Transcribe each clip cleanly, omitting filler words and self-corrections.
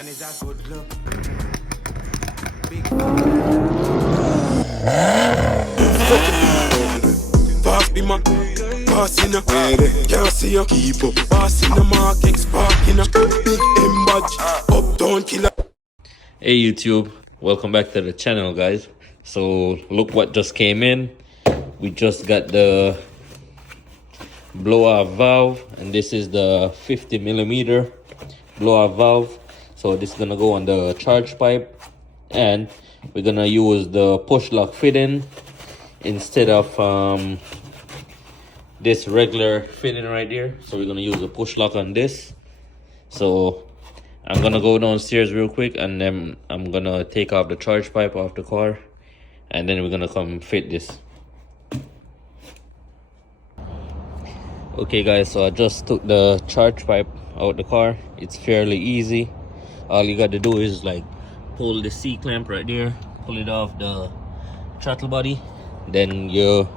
And it's a good look. Big Pass be my passing up, can't see you keep up. Passing the mark, sparking up. Big M badge, uptown killer. Hey YouTube, welcome back to the channel, guys. So look what just came in. We just got the blowout valve, and this is the 50mm blowout valve. So this is gonna go on the charge pipe, and we're gonna use the push lock fitting instead of this regular fitting right here. So we're gonna use a push lock on this. So I'm gonna go downstairs real quick, and then I'm gonna take off the charge pipe off the car, and then we're gonna come fit this. Okay guys, so I just took the charge pipe out the car. It's fairly easy. All you got to do is like pull the C clamp right there, pull it off the throttle body, then you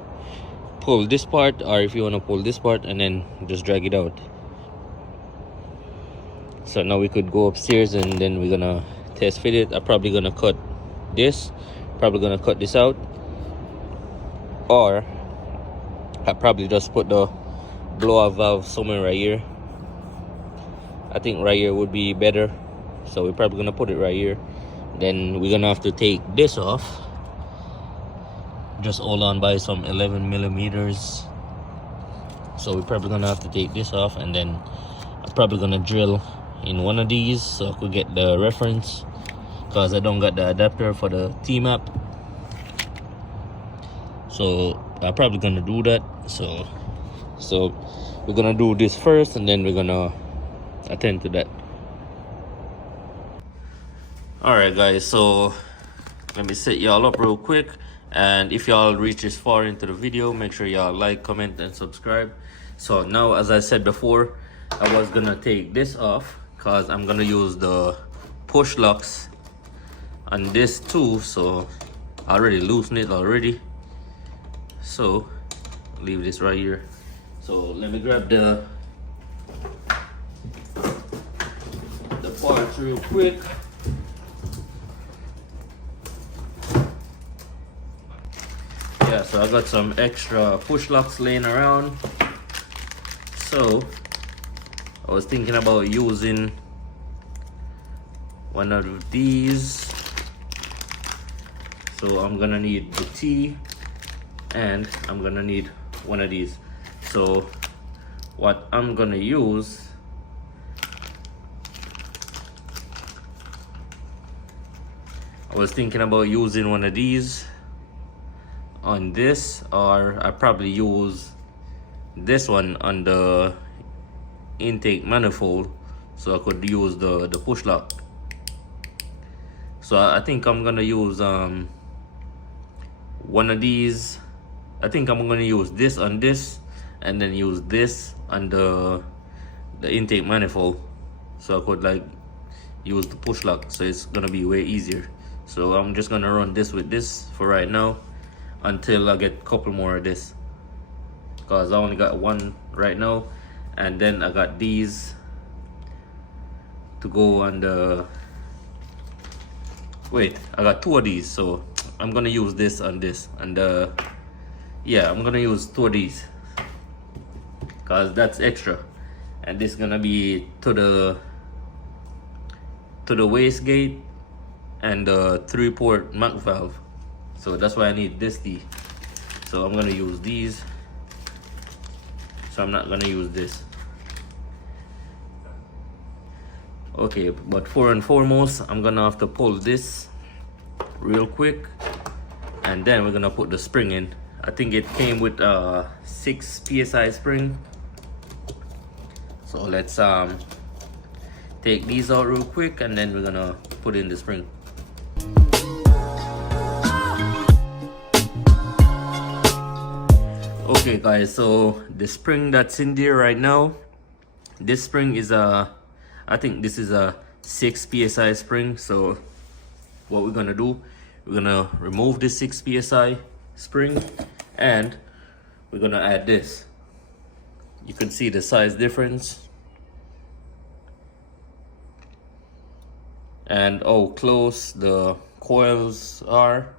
pull this part, or if you want to pull this part, and then just drag it out. So now we could go upstairs, and then we're gonna test fit it. I'm probably gonna cut this, out, or I probably just put the blowout valve somewhere right here. I think right here would be better, so we're probably gonna put it right here. Then we're gonna have to take this off. Just hold on by some 11mm. So we're probably gonna have to take this off, and then I'm probably gonna drill in one of these so I could get the reference, because I don't got the adapter for the T-map. So I'm probably gonna do that. So we're gonna do this first, and then we're gonna attend to that. All right guys, so let me set y'all up real quick, and if y'all reach this far into the video, make sure y'all like, comment, and subscribe. So now, as I said before, I was gonna take this off because I'm gonna use the push locks on this too. So I already loosened it already, so leave this right here. So let me grab the parts real quick. Yeah, so I got some extra push locks laying around. So I was thinking about using one of these. So I'm gonna need the T, and I'm gonna need one of these. So what I'm gonna use, I was thinking about using one of these on this, or I probably use this one on the intake manifold, so I could use the push lock. So I think I'm gonna use one of these. I think I'm gonna use this on this, and then use this on the intake manifold, so I could like use the push lock, so it's gonna be way easier. So I'm just gonna run this with this for right now until I get a couple more of this, because I only got one right now, and then I got these to go on the, wait, I got two of these, so I'm gonna use this on this, and yeah, I'm gonna use two of these because that's extra, and this is gonna be to the wastegate and the 3-port Mach valve. So that's why I need this D. So I'm gonna use these, so I'm not gonna use this. Okay, but for and foremost, I'm gonna have to pull this real quick, and then we're gonna put the spring in. I think it came with a 6 psi spring. So let's take these out real quick, and then we're gonna put in the spring. Okay guys, so the spring that's in there right now, this spring is I think this is a 6 psi spring. So what we're gonna do, we're gonna remove this 6 psi spring, and we're gonna add this. You can see the size difference. and how close the coils are.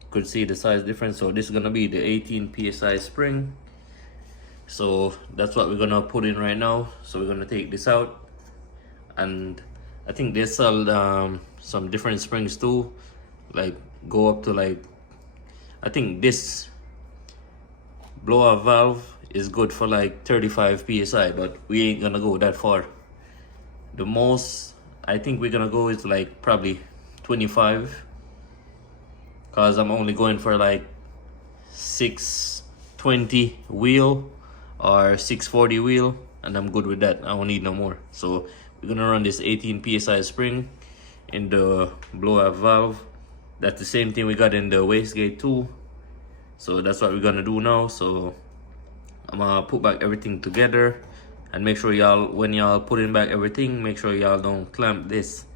You could see the size difference. So this is gonna be the 18 psi spring. So that's what we're gonna put in right now. So we're gonna take this out, and I think they sell some different springs too, like go up to like, I think this blower valve is good for like 35 psi, but we ain't gonna go that far. The most I think we're gonna go is like probably 25, cause I'm only going for like 620 wheel or 640 wheel, and I'm good with that. I don't need no more. So we're gonna run this 18 psi spring in the blower valve. That's the same thing we got in the wastegate too. So that's what we're gonna do now. So I'm gonna put back everything together, and make sure y'all, when y'all putting back everything, make sure y'all don't clamp this.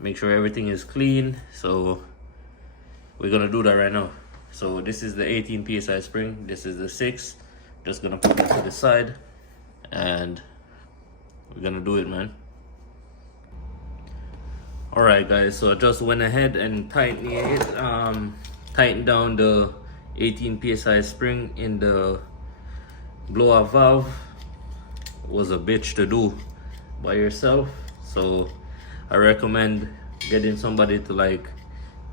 Make sure everything is clean. So we're gonna do that right now. So this is the 18 psi spring, this is the 6. Just gonna put that to the side, and we're gonna do it, man. Alright guys, so I just went ahead and tightened down the 18 psi spring in the blower valve. Was a bitch to do by yourself, so I recommend getting somebody to like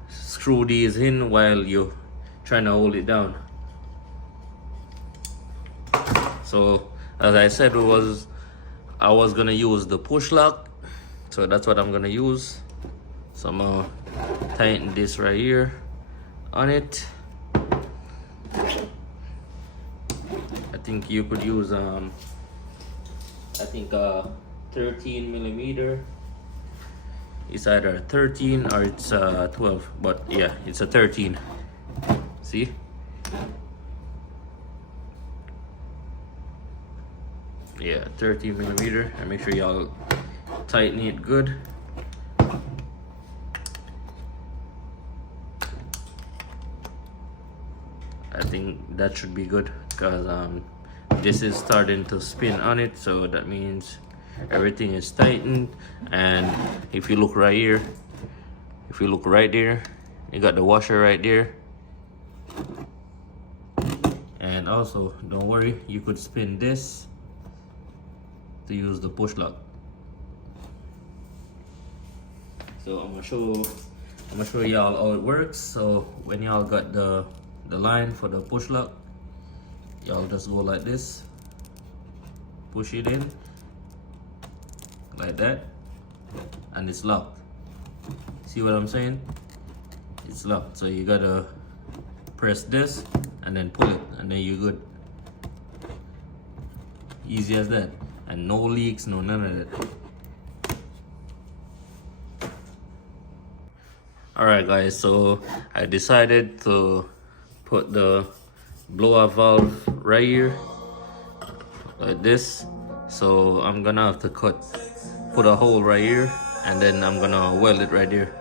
screw these in while you're trying to hold it down. So as I said, I was gonna use the push lock, so that's what I'm gonna use. So I'm gonna tighten this right here on it. I think you could use 13 millimeter. It's either 13 or it's 12, but yeah, it's a 13. See? Yeah, 13 millimeter. And make sure y'all tighten it good. I think that should be good, because this is starting to spin on it, so that means everything is tightened. And if you look right here, if you look right there, you got the washer right there. And also, don't worry, you could spin this to use the push lock. So I'm gonna show y'all how it works. So when y'all got the line for the push lock, y'all just go like this, push it in like that, and it's locked. See what I'm saying? It's locked. So you gotta press this and then pull it, and then you're good. Easy as that. And no leaks, no none of that. Alright guys, so I decided to put the blower valve right here like this. So I'm gonna have to put a hole right here, and then I'm gonna weld it right here.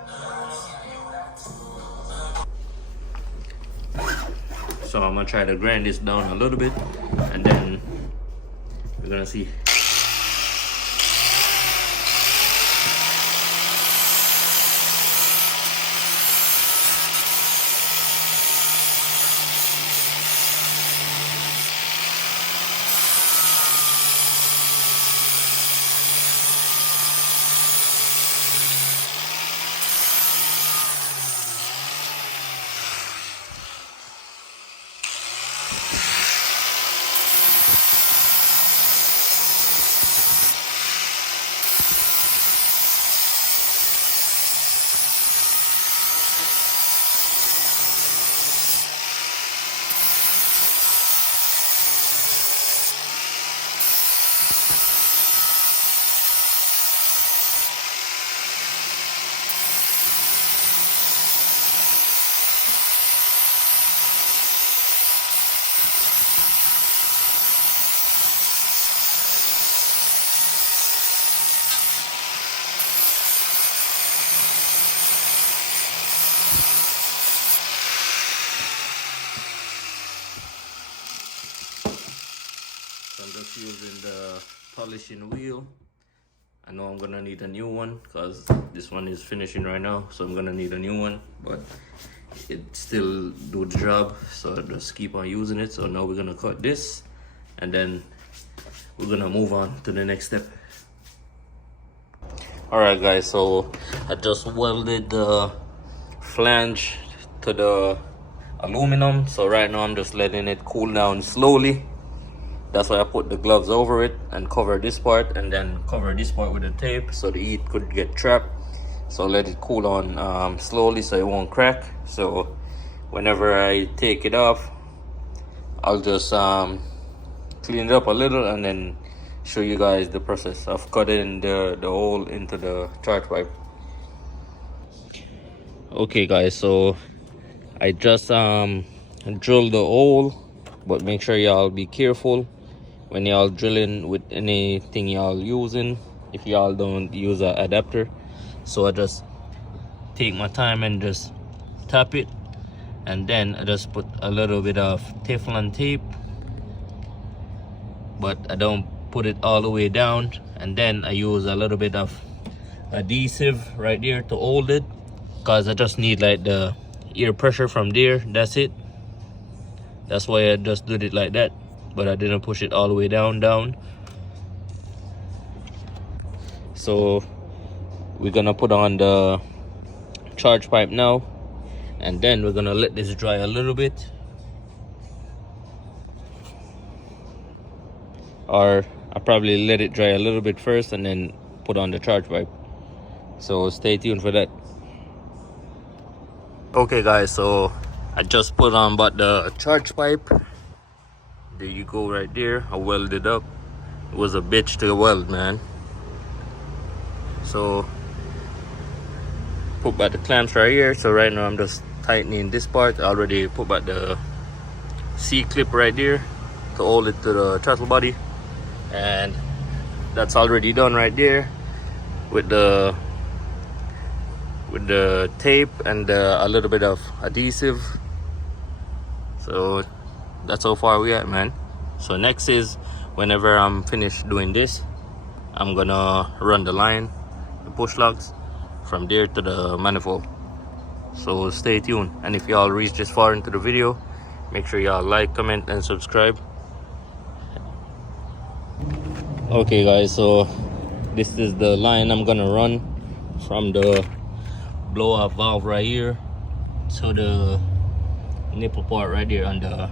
So I'm gonna try to grind this down a little bit, and then we're gonna see. So I'm just using the polishing wheel I know I'm gonna need a new one because this one is finishing right now, so I'm gonna need a new one, but it still do the job, so I just keep on using it. So now we're gonna cut this and then we're gonna move on to the next step. Alright guys, so I just welded the flange to the aluminum, so right now I'm just letting it cool down slowly. That's why I put the gloves over it and cover this part, and then cover this part with the tape so the heat could get trapped. So let it cool on slowly so it won't crack. So whenever I take it off, I'll just clean it up a little and then show you guys the process of cutting the hole into the charge pipe. Okay guys, so I just drilled the hole, but make sure y'all be careful when y'all drilling with anything y'all using if y'all don't use an adapter. So I just take my time and just tap it, and then I just put a little bit of Teflon tape, but I don't put it all the way down, and then I use a little bit of adhesive right there to hold it, because I just need like the air pressure from there. That's it. That's why I just did it like that, but I didn't push it all the way down. So we're gonna put on the charge pipe now, and then we're gonna let this dry a little bit, or I probably let it dry a little bit first and then put on the charge pipe. So stay tuned for that. Okay guys, so I just put on but the charge pipe. There you go, right there. I welded up. It was a bitch to weld, man. So put back the clamps right here. So right now I'm just tightening this part. I already put back the C-clip right there to hold it to the throttle body, and that's already done right there with the tape and a little bit of adhesive. So that's how far we at, man. So next is, whenever I'm finished doing this, I'm gonna run the line, the push lugs, from there to the manifold. So stay tuned, and if y'all reach this far into the video, make sure y'all like, comment, and subscribe. Okay guys, so this is the line I'm gonna run from the blow off valve right here to the nipple part right there on the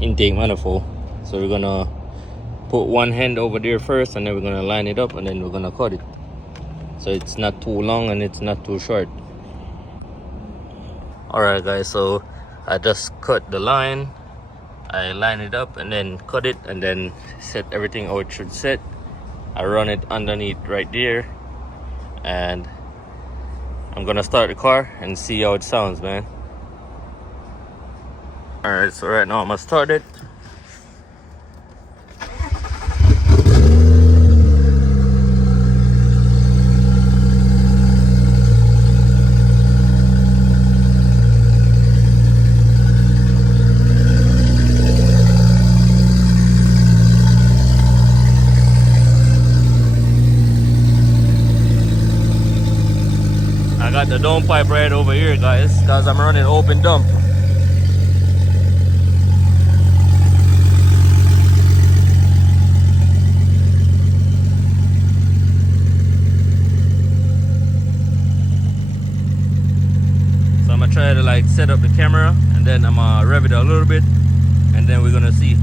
intake manifold. So we're gonna put one hand over there first, and then we're gonna line it up, and then we're gonna cut it so it's not too long and it's not too short. Alright guys, so I just cut the line, I line it up and then cut it, and then set everything how it should set. I run it underneath right there, and I'm gonna start the car and see how it sounds, man. Alright, so right now I'm gonna start it. I got the dome pipe right over here, guys, because I'm running open dump. So I'm gonna try to like set up the camera, and then I'm gonna rev it a little bit, and then we're gonna see.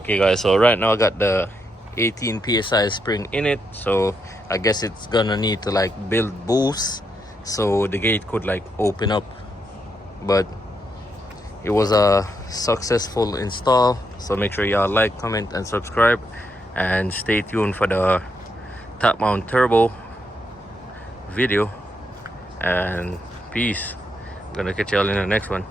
Okay guys, so right now I got the 18 psi spring in it, so I guess it's gonna need to like build boost so the gate could like open up, but it was a successful install. So make sure y'all like, comment and subscribe, and stay tuned for the top mount turbo video. And peace. I'm gonna catch y'all in the next one.